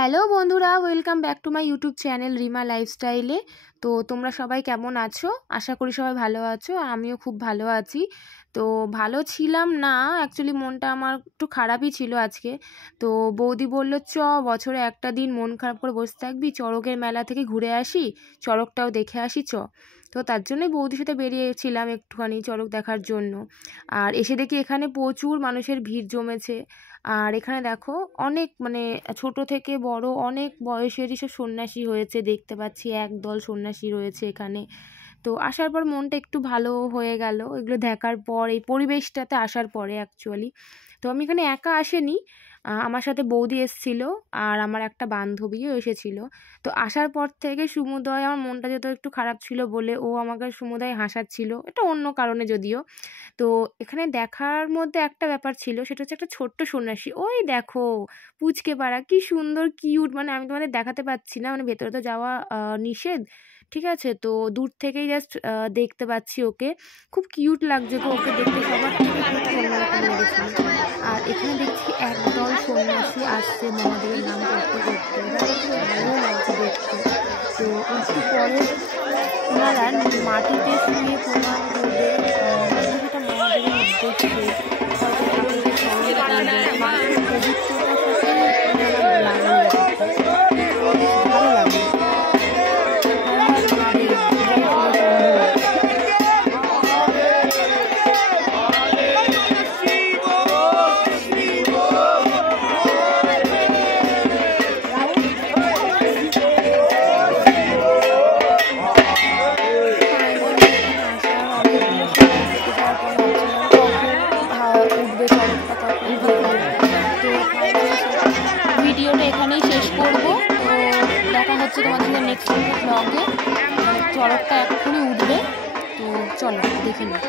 Hello বন্ধুরা, welcome back to my YouTube channel Rima লাইফস্টাইলে। তো তোমরা সবাই কেমন আছো? আশা করি সবাই ভালো আছো, আর আমিও খুব ভালো আছি। তো ভালো ছিলাম না, অ্যাকচুয়ালি মনটা আমার একটু খারাপই ছিল আজকে। তো বৌদি বলল, বছরে একটা দিন মন খারাপ করে বসে থাকবি, চড়কের মেলা থেকে ঘুরে আসি, চড়কটাও দেখে আসি তো তার জন্যই বৌদির সাথে বেরিয়েছিলাম একটুখানি চড়ক দেখার জন্য। আর এসে দেখি এখানে প্রচুর মানুষের ভিড় জমেছে। আর এখানে দেখো অনেক ছোট থেকে বড় অনেক বয়সেরই সব সন্ন্যাসী হয়েছে, দেখতে পাচ্ছি একদল সন্ন্যাসী রয়েছে এখানে। তো আসার পর মনটা একটু ভালো হয়ে গেল এগুলো দেখার পর, এই পরিবেশটাতে আসার পরে অ্যাকচুয়ালি। তো আমি এখানে একা আসেনি, আমার সাথে বৌদি এসেছিল আর আমার একটা বান্ধবীও এসেছিল। তো আসার পর থেকে সমুদয় আমার মনটা যেহেতু একটু খারাপ ছিল বলে ও আমাকে সমুদয় হাসাচ্ছিল, এটা অন্য কারণে যদিও। তো এখানে দেখার মধ্যে একটা ব্যাপার ছিল, সেটা হচ্ছে একটা ছোট্ট সন্ন্যাসী, ওই দেখো পুচকে পাড়া, কি সুন্দর কিউট। আমি তোমাদের দেখাতে পাচ্ছি না, ভেতরে তো যাওয়া নিষেধ, ঠিক আছে। তো দূর থেকেই জাস্ট দেখতে পাচ্ছি ওকে, খুব কিউট লাগছে গো ওকে দেখতে, সবার থেকে অন্যরকম লেগেছিল। আর এখানে দেখছি একদল সন্ন্যাসী আসছে মহাদেবের নাম করতে করতে, ভালো লাগছে দেখতে। তো একটু পরে ওনারা মাটিতে শুয়ে প্রণাম করবে, সেটা মহাদেবের উদ্দেশ্যে হয়তো ঠাকুরকে স্মরণ করবে, মানুষের পবিত্রতার সাথে ভালো লাগে। ভিডিওটা এখানেই শেষ করব। তো দেখা হচ্ছে তোমাদের নেক্সট ব্লগে, চড়কটা এক্ষুনি উঠবে। তো চলো দেখে নিই।